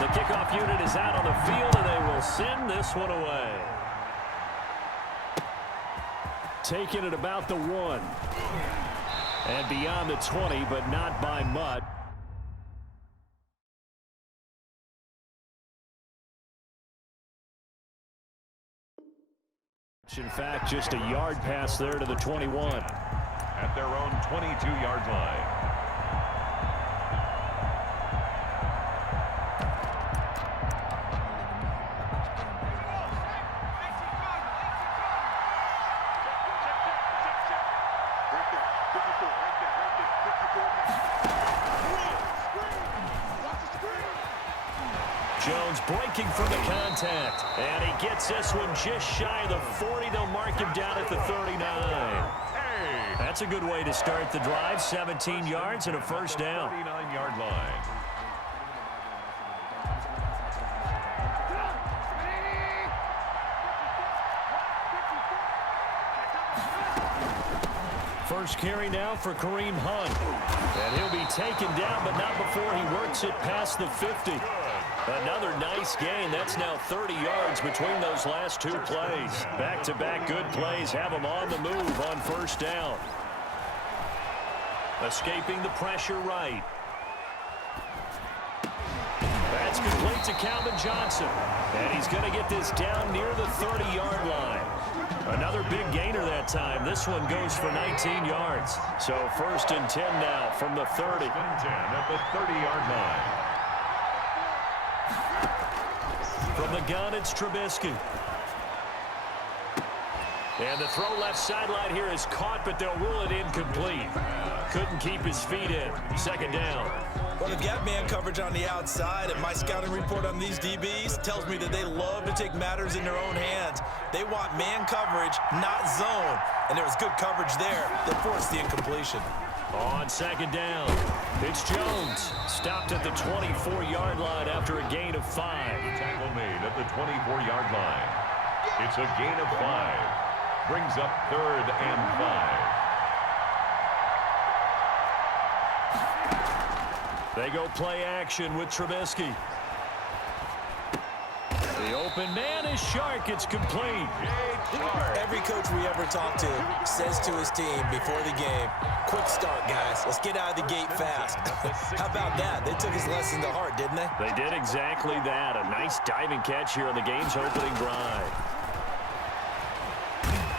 The kickoff unit is out on the field, and they will send this one away. Taking it about the 1. And beyond the 20, but not by much. In fact, just a yard pass there to the 21. At their own 22-yard line. Jones breaking from the contact. And he gets this one just shy of the 40. They'll mark him down at the 39. That's a good way to start the drive. 17 yards and a first down. 39-yard line. First carry now for Kareem Hunt. And he'll be taken down, but not before he works it past the 50. Another nice gain. That's now 30 yards between those last two plays. Back-to-back good plays have him on the move on first down. Escaping the pressure right. That's complete to Calvin Johnson. And he's going to get this down near the 30-yard line. Another big gainer that time. This one goes for 19 yards. So first and 10 now from the 30. 10 at the 30-yard line. From the gun, it's Trubisky. And the throw left sideline here is caught, but they'll rule it incomplete. Couldn't keep his feet in. Second down. Well, they've got man coverage on the outside, and my scouting report on these DBs tells me that they love to take matters in their own hands. They want man coverage, not zone. And there was good coverage there that forced the incompletion. On second down, it's Jones. Stopped at the 24-yard line after a gain of 5. Tackle made at the 24-yard line. It's a gain of 5. Brings up 3rd and 5. They go play action with Trubisky. The open man is Shark. It's complete. Every coach we ever talk to says to his team before the game, quick start, guys. Let's get out of the gate fast. How about that? They took his lesson to heart, didn't they? They did exactly that. A nice diving catch here on the game's opening drive.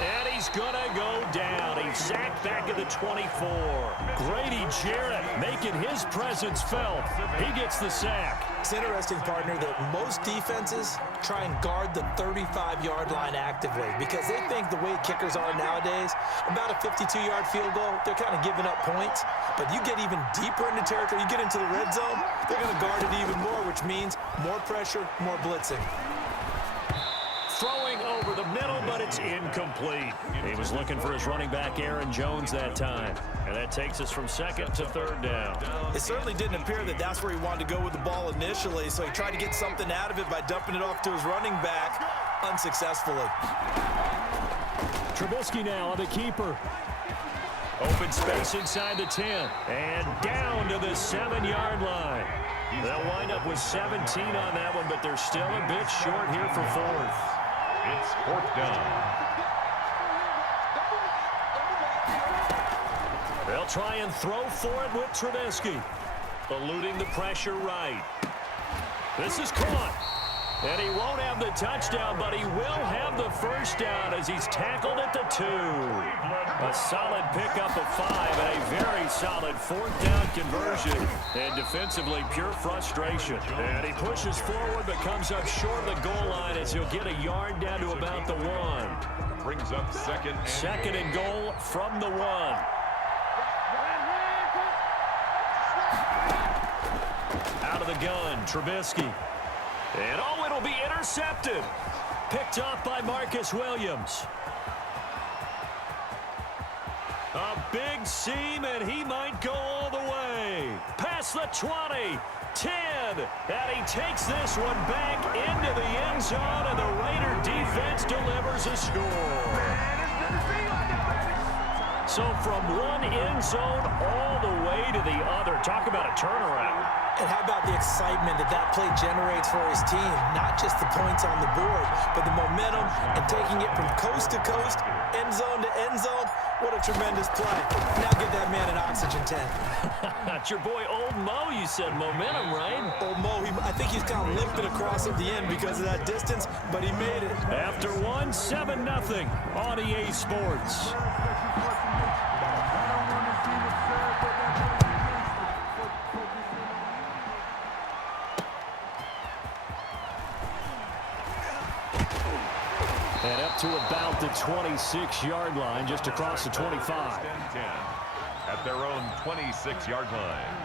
And he's going to go down. He's sacked back at the 24. Grady Jarrett making his presence felt. He gets the sack. It's interesting, partner, that most defenses try and guard the 35-yard line actively because they think the way kickers are nowadays, about a 52-yard field goal, they're kind of giving up points. But you get even deeper into territory, you get into the red zone, they're going to guard it even more, which means more pressure, more blitzing. Throwing over the middle, but it's incomplete. He was looking for his running back, Aaron Jones, that time. And that takes us from second to third down. It certainly didn't appear that that's where he wanted to go with the ball initially, so he tried to get something out of it by dumping it off to his running back unsuccessfully. Trubisky now on the keeper. Open space inside the 10. And down to the 7-yard line. They'll wind up with 17 on that one, but they're still a bit short here for 4th. It's 4th down. They'll try and throw for it with Trubisky. Eluding the pressure right. This is caught. And he won't have the touchdown, but he will have the first down as he's tackled at the 2. A solid pickup of 5 and a very solid 4th down conversion. And defensively, pure frustration. And he pushes forward but comes up short of the goal line as he'll get a yard down to about the 1. Brings up second and goal from the 1. Out of the gun, Trubisky. And oh, it'll be intercepted. Picked off by Marcus Williams. A big seam, and he might go all the way. Past the 20, 10, and he takes this one back into the end zone, and the Raider defense delivers a score. So from one end zone all the way to the other. Talk about a turnaround. And how about the excitement that that play generates for his team? Not just the points on the board, but the momentum and taking it from coast to coast, end zone to end zone. What a tremendous play. Now get that man an oxygen tank. That's your boy Old Mo, you said. Momentum, right? Old Mo, I think he's kind of limping across at the end because of that distance, but he made it. After one, 7-0 on EA Sports. And up to about the 26-yard line, just across the 25. 10-10 at their own 26-yard line.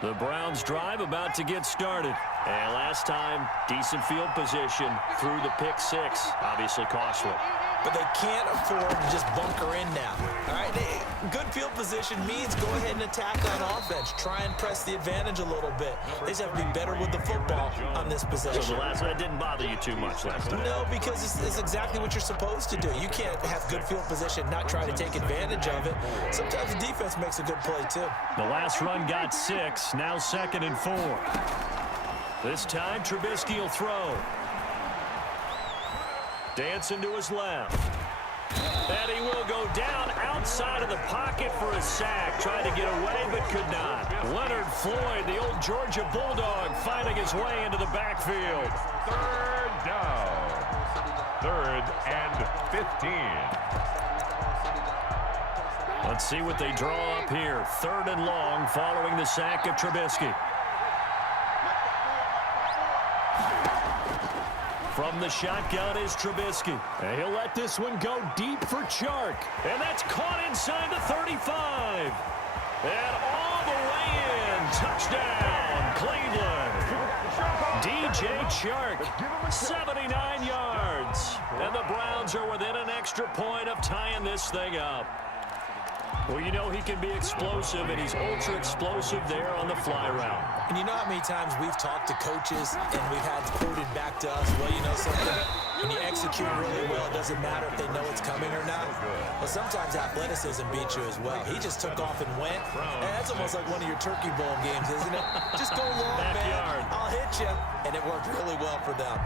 The Browns drive about to get started. And last time, decent field position through the pick six. Obviously costly. But they can't afford to just bunker in now. All right, good field position means go ahead and attack on offense. Try and press the advantage a little bit. They just have to be better with the football on this possession. So the last one didn't bother you too much last time? No, because it's exactly what you're supposed to do. You can't have good field position, not try to take advantage of it. Sometimes the defense makes a good play, too. The last run got 6, now 2nd and 4. This time, Trubisky will throw. Dancing to his left. And he will go down outside of the pocket for a sack. Tried to get away, but could not. Leonard Floyd, the old Georgia Bulldog, fighting his way into the backfield. 3rd down. 3rd and 15. Let's see what they draw up here. 3rd and long following the sack of Trubisky. From the shotgun is Trubisky. And he'll let this one go deep for Chark. And that's caught inside the 35. And all the way in. Touchdown, Cleveland. DJ Chark, 79 yards. And the Browns are within an extra point of tying this thing up. Well, you know he can be explosive, and he's ultra-explosive there on the fly route. And you know how many times we've talked to coaches and we've had quoted back to us, well, you know something, when you execute really well, it doesn't matter if they know it's coming or not. But sometimes athleticism beats you as well. He just took off and went. And that's almost like one of your Turkey Bowl games, isn't it? Just go long, Backyard. man. I'll hit you. And it worked really well for them.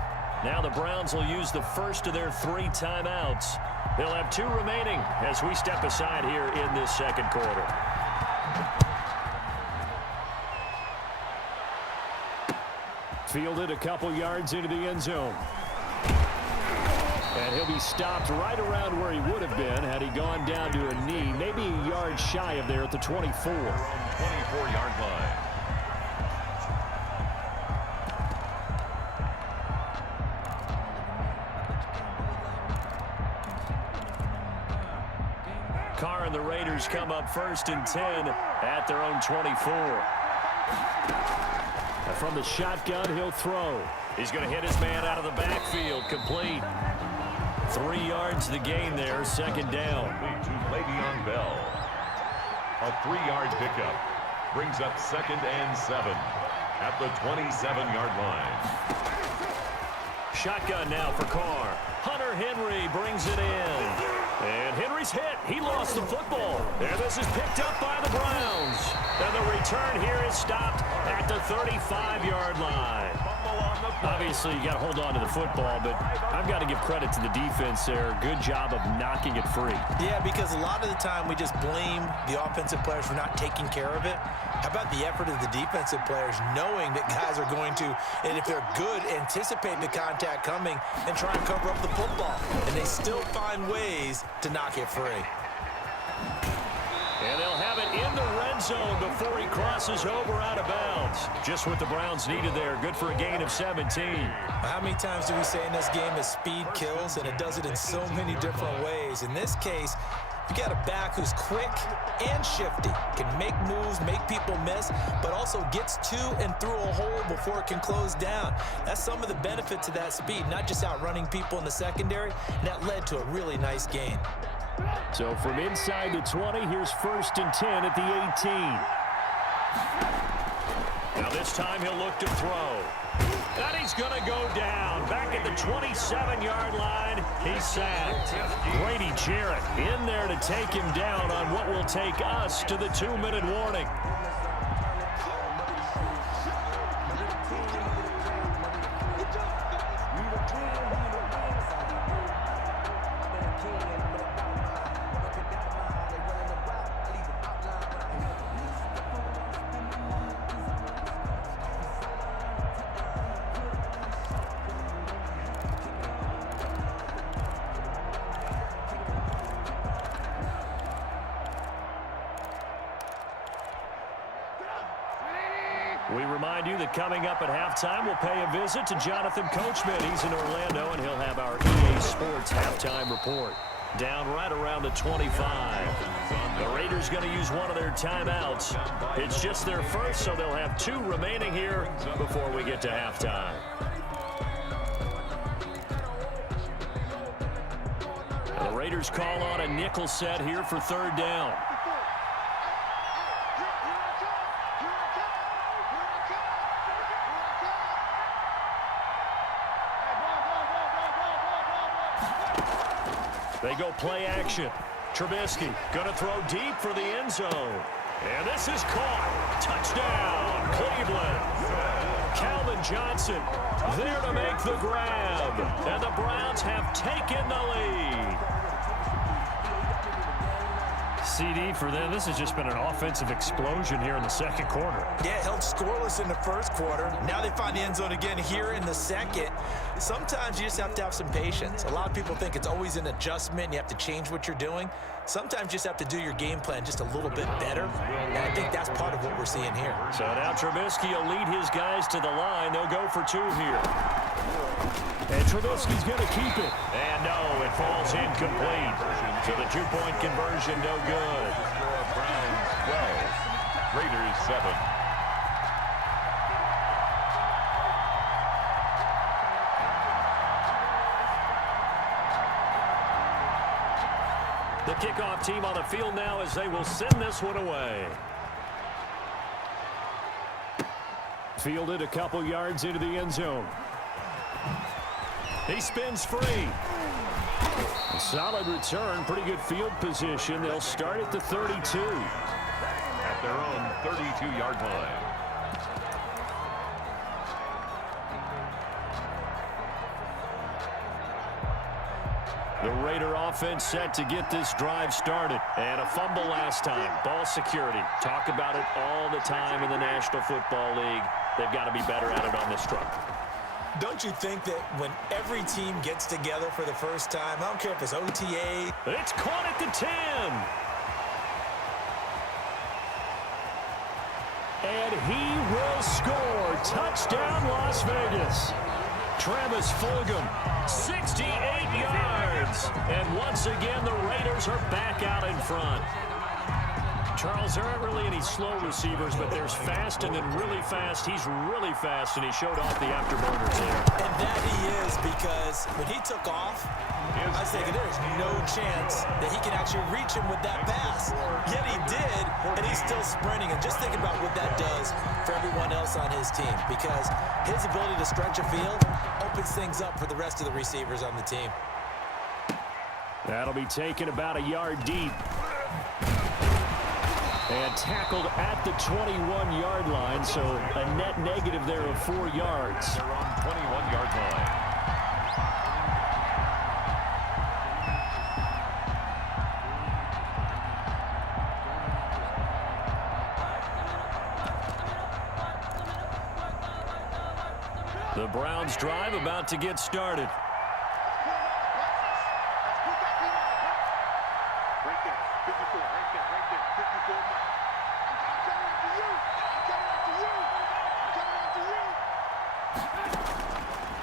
Now the Browns will use the first of their 3 timeouts. They'll have 2 remaining as we step aside here in this second quarter. Fielded a couple yards into the end zone. And he'll be stopped right around where he would have been had he gone down to a knee, maybe a yard shy of there at the 24. 24-yard line. Carr and the Raiders come up 1st and 10 at their own 24. And from the shotgun, he'll throw. He's going to hit his man out of the backfield. Complete. 3 yards the gain there, 2nd down. To Le'Veon Bell. A 3-yard pickup brings up 2nd and 7 at the 27-yard line. Shotgun now for Carr. Hunter Henry brings it in. And Henry's hit. He lost the football. And this is picked up by the Browns. And the return here is stopped at the 35-yard line. Obviously, you got to hold on to the football, but I've got to give credit to the defense there. Good job of knocking it free. Yeah, because a lot of the time we just blame the offensive players for not taking care of it. How about the effort of the defensive players knowing that guys are going to, and if they're good, anticipate the contact coming and try and cover up the football. And they still find ways to knock it free. And they'll have it in the red zone before he crosses over out of bounds. Just what the Browns needed there. Good for a gain of 17. How many times do we say in this game that speed kills, and it does it in so many different ways? In this case, you got a back who's quick and shifty, can make moves, make people miss, but also gets to and through a hole before it can close down. That's some of the benefits of that speed, not just outrunning people in the secondary. And that led to a really nice gain. So from inside the 20, here's 1st and 10 at the 18. Now this time he'll look to throw. And he's going to go down. Back at the 27-yard line, he's sacked. Grady Jarrett in there to take him down on what will take us to the 2-minute warning. We remind you that coming up at halftime, we'll pay a visit to Jonathan Coachman. He's in Orlando, and he'll have our EA Sports halftime report. Down right around the 25. The Raiders going to use one of their timeouts. It's just their first, so they'll have 2 remaining here before we get to halftime. The Raiders call on a nickel set here for 3rd down. They go play action. Trubisky going to throw deep for the end zone. And this is caught. Touchdown, Cleveland. Calvin Johnson there to make the grab. And the Browns have taken the lead. CD for them. This has just been an offensive explosion here in the second quarter. Yeah, held scoreless in the first quarter. Now they find the end zone again here in the second. Sometimes you just have to have some patience. A lot of people think it's always an adjustment. You have to change what you're doing. Sometimes you just have to do your game plan just a little bit better. And I think that's part of what we're seeing here. So now Trubisky will lead his guys to the line. They'll go for 2 here. And Trubisky's going to keep it. And no, it falls incomplete. So the 2-point conversion no good. Browns 12, Raiders 7. The kickoff team on the field now as they will send this one away. Fielded a couple yards into the end zone. He spins free. A solid return, pretty good field position. They'll start at the 32. At their own 32-yard line. The Raider offense set to get this drive started. And a fumble last time. Ball security. Talk about it all the time in the National Football League. They've got to be better at it on this front. Don't you think that when every team gets together for the first time, I don't care if it's OTA. It's caught at the 10. And he will score. Touchdown, Las Vegas. Travis Fulgham, 68 yards. And once again, the Raiders are back out in front. Charles, there aren't really any slow receivers, but there's fast and then really fast. He's really fast, and he showed off the afterburners there. And that he is, because when he took off, I was thinking there's no chance that he can actually reach him with that pass. Yet he did, and he's still sprinting. And just think about what that does for everyone else on his team, because his ability to stretch a field opens things up for the rest of the receivers on the team. That'll be taken about a yard deep. And tackled at the 21-yard line, so a net negative there of 4 yards. They're on 21-yard line. The Browns drive about to get started.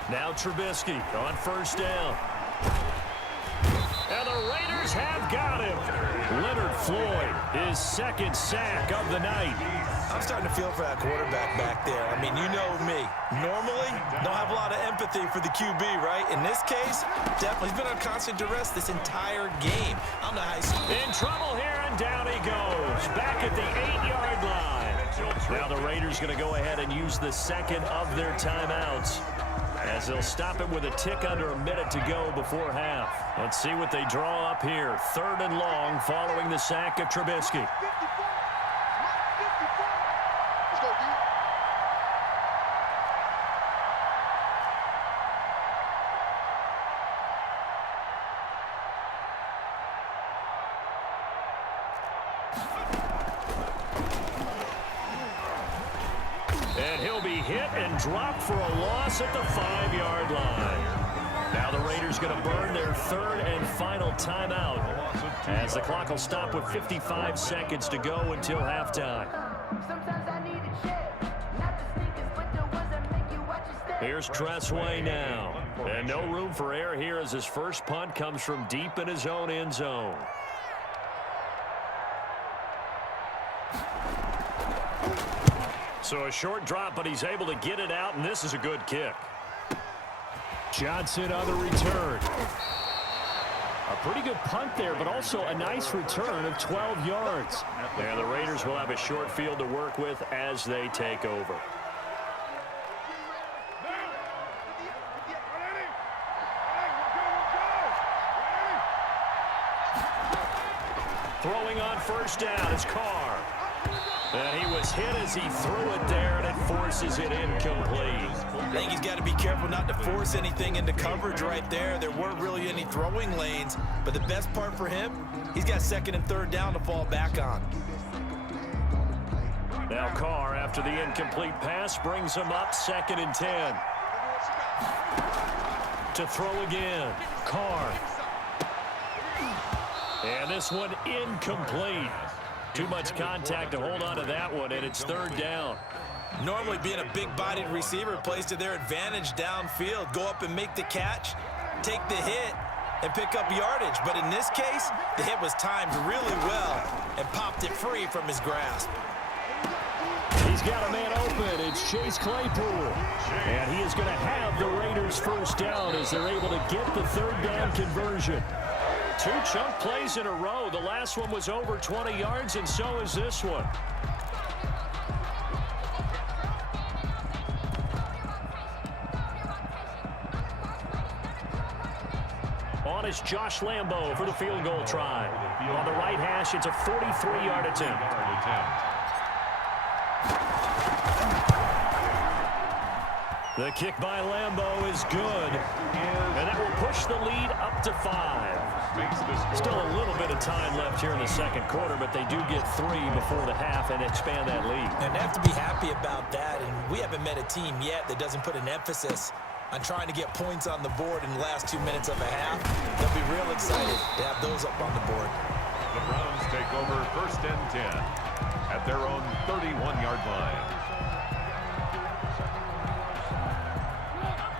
Now Trubisky on first down. And the Raiders have got him. Leonard Floyd, his second sack of the night. I'm starting to feel for that quarterback back there. I mean, you know me. Normally, don't have a lot of empathy for the QB, right? In this case, definitely. He's been on constant duress this entire game. I don't know how he's... In trouble here, and down he goes. Back at the 8-yard line. Now the Raiders going to go ahead and use the second of their timeouts, as they'll stop him with a tick under a minute to go before half. Let's see what they draw up here. 3rd and long following the sack of Trubisky. hit and dropped for a loss at the 5-yard line. Now the Raiders going to burn their third and final timeout as the clock will stop with 55 seconds to go until halftime. Here's Tressway now. And no room for error here as his first punt comes from deep in his own end zone. So a short drop, but he's able to get it out, and this is a good kick. Johnson on the return. A pretty good punt there, but also a nice return of 12 yards. And the Raiders will have a short field to work with as they take over. Throwing on first down is Carr. And he was hit as he threw it there, and it forces it incomplete. I think he's got to be careful not to force anything into coverage right there. There weren't really any throwing lanes, but the best part for him, he's got second and third down to fall back on. Now Carr, after the incomplete pass, brings him up 2nd and 10. To throw again, Carr. And this one incomplete. Too much contact to hold on to that one, and it's 3rd down. Normally being a big-bodied receiver plays to their advantage downfield. Go up and make the catch, take the hit, and pick up yardage. But in this case, the hit was timed really well and popped it free from his grasp. He's got a man open. It's Chase Claypool. And he is going to have the Raiders first down as they're able to get the 3rd down conversion. 2 chunk plays in a row. The last one was over 20 yards, and so is this one. On is Josh Lambo for the field goal try. On the right hash, it's a 43-yard attempt. The kick by Lambo is good, and that will push the lead up to 5. Still a little bit of time left here in the second quarter, but they do get 3 before the half and expand that lead. And they have to be happy about that, and we haven't met a team yet that doesn't put an emphasis on trying to get points on the board in the last 2 minutes of a half. They'll be real excited to have those up on the board. The Browns take over 1st and 10 at their own 31-yard line.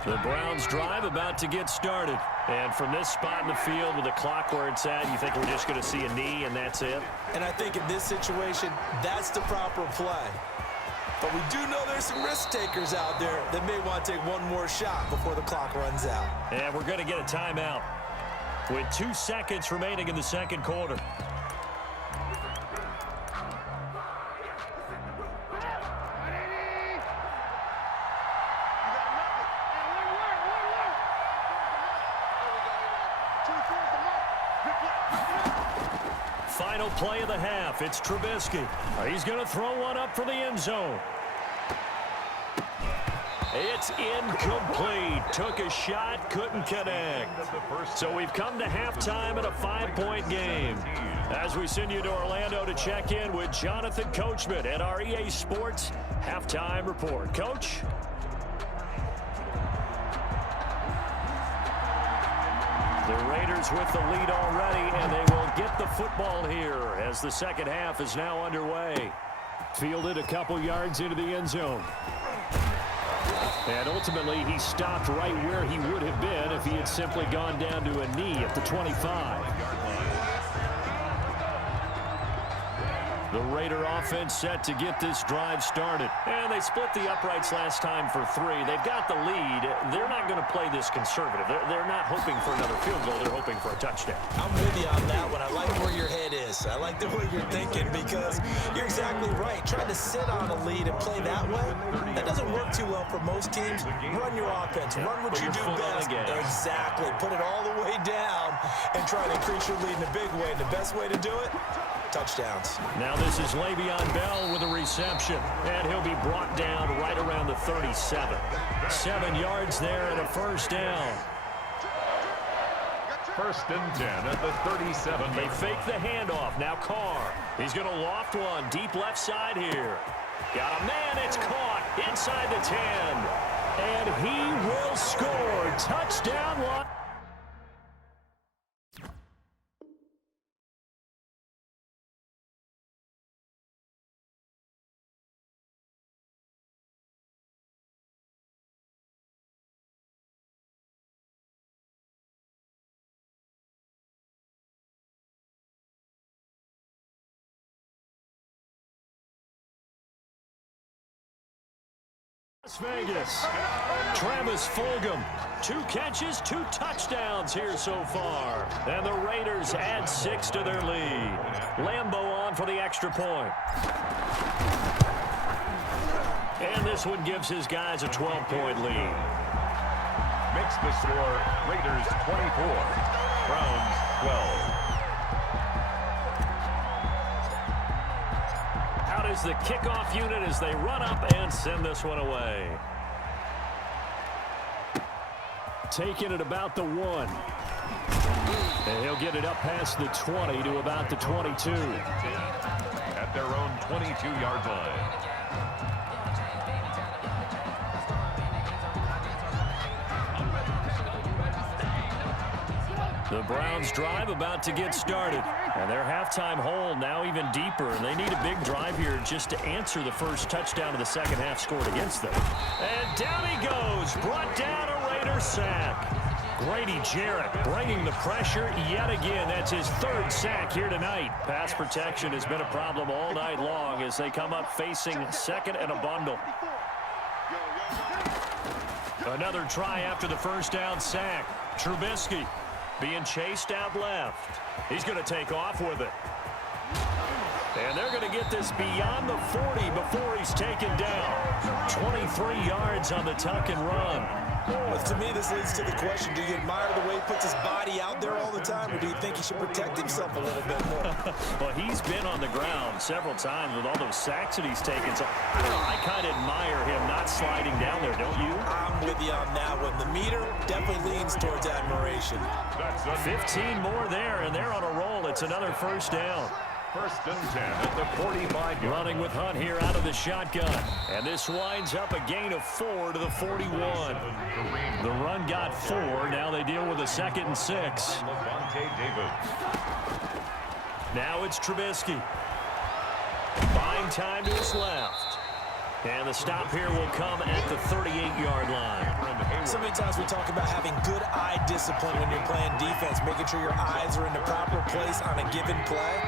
The Browns drive about to get started. And from this spot in the field with the clock where it's at, you think we're just going to see a knee and that's it? And I think in this situation, that's the proper play. But we do know there's some risk takers out there that may want to take one more shot before the clock runs out. And we're going to get a timeout with 2 seconds remaining in the second quarter. Final play of the half. It's Trubisky. He's going to throw one up for the end zone. It's incomplete. Took a shot, couldn't connect. So we've come to halftime in a 5-point game. As we send you to Orlando to check in with Jonathan Coachman at our EA Sports Halftime Report. Coach? The Raiders with the lead already, and they will get the football here as the second half is now underway. Fielded a couple yards into the end zone. And ultimately, he stopped right where he would have been if he had simply gone down to a knee at the 25. The Raider offense set to get this drive started. And they split the uprights last time for 3. They've got the lead. They're not going to play this conservative. They're not hoping for another field goal. They're hoping for a touchdown. I'm with you on that one. I like where your head is. I like the way you're thinking because you're exactly right. Trying to sit on a lead and play that way, that doesn't work too well for most teams. Run your offense. Run what you do best. Exactly. Put it all the way down and try to increase your lead in a big way. And the best way to do it, touchdowns. Now this is Le'Veon Bell with a reception, and he'll be brought down right around the 37. 7 yards there and a first down. 1st and 10 at the 37. They fake the handoff. Now Carr He's going to loft one deep left side here. Got a man. It's caught inside the 10. And he will score. Touchdown one. Las Vegas, Travis Fulgham, 2 catches, 2 touchdowns here so far. And the Raiders add 6 to their lead. Lambeau on for the extra point. And this one gives his guys a 12-point lead. Makes the score Raiders 24, Browns 12. Is the kickoff unit as they run up and send this one away. Taking it about the 1. And he'll get it up past the 20 to about the 22. At their own 22-yard line. The Browns drive about to get started. And their halftime hole now even deeper. And they need a big drive here just to answer the first touchdown of the second half scored against them. And down he goes. Brought down a Raider sack. Grady Jarrett bringing the pressure yet again. That's his 3rd sack here tonight. Pass protection has been a problem all night long as they come up facing 2nd and a bundle. Another try after the first down sack. Trubisky being chased out left. He's going to take off with it. And they're going to get this beyond the 40 before he's taken down. 23 yards on the tuck and run. Well, to me, this leads to the question, do you admire the way he puts his body out there all the time, or do you think he should protect himself a little bit more? Well, he's been on the ground several times with all those sacks that he's taken. So, I don't know, I kind of admire him not sliding down there, don't you? I'm with you on that one. The meter definitely leans towards admiration. 15 more there, and they're on a roll. It's another first down. 1st and 10 at the 45. Running with Hunt here out of the shotgun. And this winds up a gain of 4 to the 41. The run got 4. Now they deal with a 2nd and 6. Now it's Trubisky. Buying time to his left. And the stop here will come at the 38-yard line. So many times we talk about having good eye discipline when you're playing defense, making sure your eyes are in the proper place on a given play.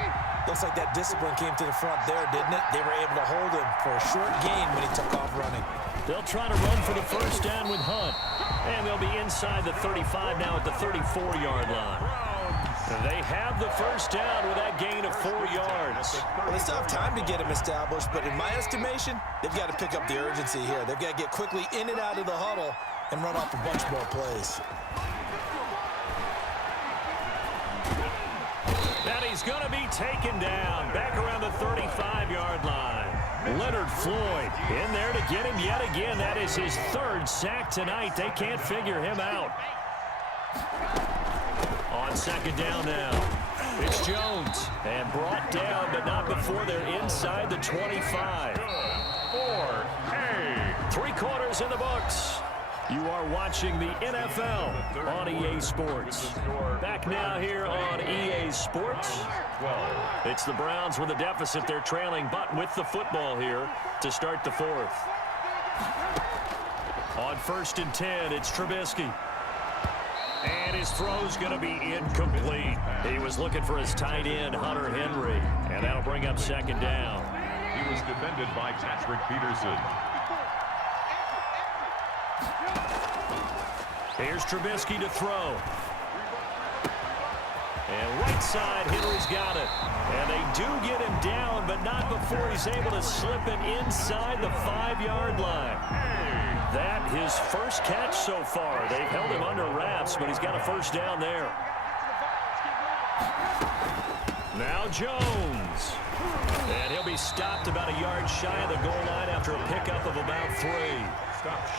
Looks like that discipline came to the front there, didn't it? They were able to hold him for a short gain when he took off running. They'll try to run for the first down with Hunt. And they'll be inside the 35 now at the 34-yard line. They have the first down with that gain of 4 yards. Well, they still have time to get him established, but in my estimation, they've got to pick up the urgency here. They've got to get quickly in and out of the huddle and run off a bunch more plays. And he's going to be taken down back around the 35-yard line. Leonard Floyd in there to get him yet again. That is his 3rd sack tonight. They can't figure him out. On 2nd down now, it's Jones. And brought down, but not before they're inside the 25. 3 quarters in the books. You are watching the NFL on EA Sports. Back now here on EA Sports. It's the Browns with a deficit. They're trailing, but with the football here to start the 4th. On 1st and 10, it's Trubisky. And his throw's going to be incomplete. He was looking for his tight end, Hunter Henry. And that'll bring up 2nd down. He was defended by Patrick Peterson. Here's Trubisky to throw. And right side, Henry's got it. And they do get him down, but not before he's able to slip it inside the 5-yard line. That his first catch so far. They've held him under wraps, but he's got a first down there. Now Jones. And he'll be stopped about a yard shy of the goal line after a pickup of about 3.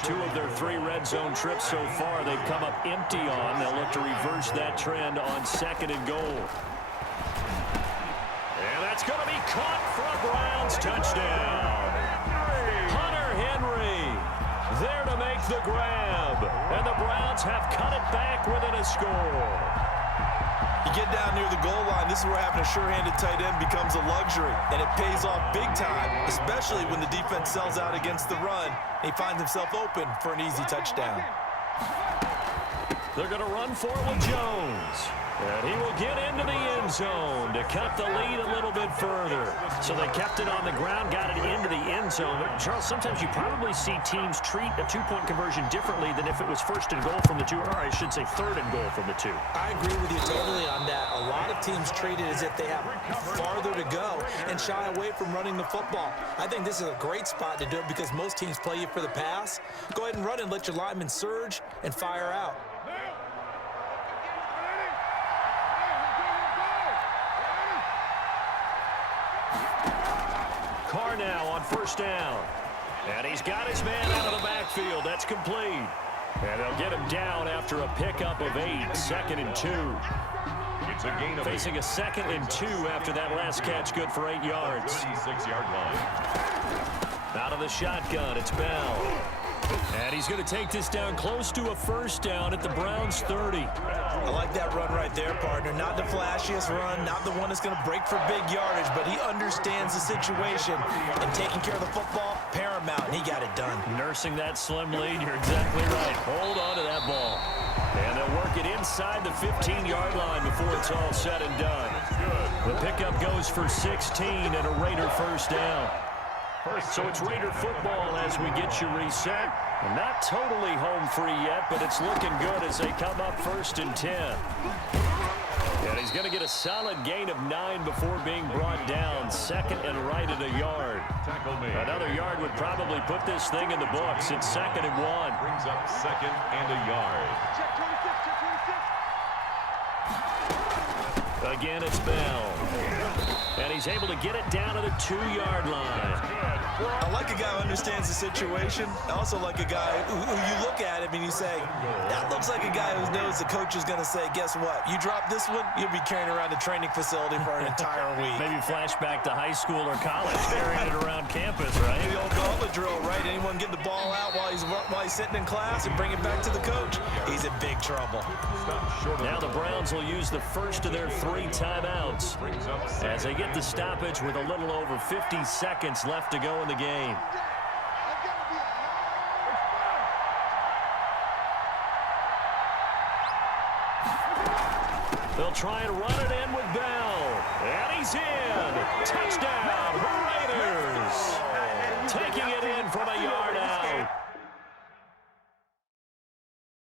2 of their 3 red zone trips so far they've come up empty on. They'll look to reverse that trend on 2nd and goal. And that's going to be caught for a Browns touchdown. Hunter Henry there to make the grab. And the Browns have cut it back within a score. You get down near the goal line, this is where having a sure-handed tight end becomes a luxury, and it pays off big time, especially when the defense sells out against the run. He finds himself open for an easy touchdown. They're going to run for it with Jones. And he will get into the end zone to cut the lead a little bit further. So they kept it on the ground, got it into the end zone. But Charles, sometimes you probably see teams treat a two-point conversion differently than if it was first and goal from the two, or I should say third and goal from the two. I agree with you totally on that. A lot of teams treat it as if they have farther to go and shy away from running the football. I think this is a great spot to do it because most teams play you for the pass. Go ahead and run and let your linemen surge and fire out. Carr now on first down. And he's got his man out of the backfield. That's complete. And they'll get him down after a pickup of 8, 2nd and 2. It's a gain of Facing a 2nd and 2 after that last catch, good for 8 yards. 36-yard line. Out of the shotgun, it's Bell. And he's going to take this down close to a first down at the Browns 30. I like that run right there, partner. Not the flashiest run, not the one that's going to break for big yardage, but he understands the situation. And taking care of the football, paramount, and he got it done. Nursing that slim lead, you're exactly right. Hold on to that ball. And they'll work it inside the 15-yard line before it's all said and done. The pickup goes for 16 and a Raider first down. So it's Raider football as we get you reset. And not totally home free yet, but it's looking good as they come up 1st and 10. And he's going to get a solid gain of 9 before being brought down. 2nd and right at a yard. Another yard would probably put this thing in the books. It's 2nd and 1. Brings up 2nd and a yard. Again, it's Bell. And he's able to get it down to the 2-yard line. I like a guy who understands the situation. I also like a guy who you look at him and you say, that looks like a guy who knows the coach is going to say, guess what? You drop this one, you'll be carrying around the training facility for an entire week. Maybe flashback to high school or college, carrying it around campus, right? The old gauntlet drill, right? Anyone get the ball out while he's sitting in class and bring it back to the coach? He's in big trouble. Now the Browns will use the first of their 3 timeouts as they get the stoppage with a little over 50 seconds left to go in the game. They'll try and run it in with Bell. And he's in. Touchdown, Raiders. Taking it in from a yard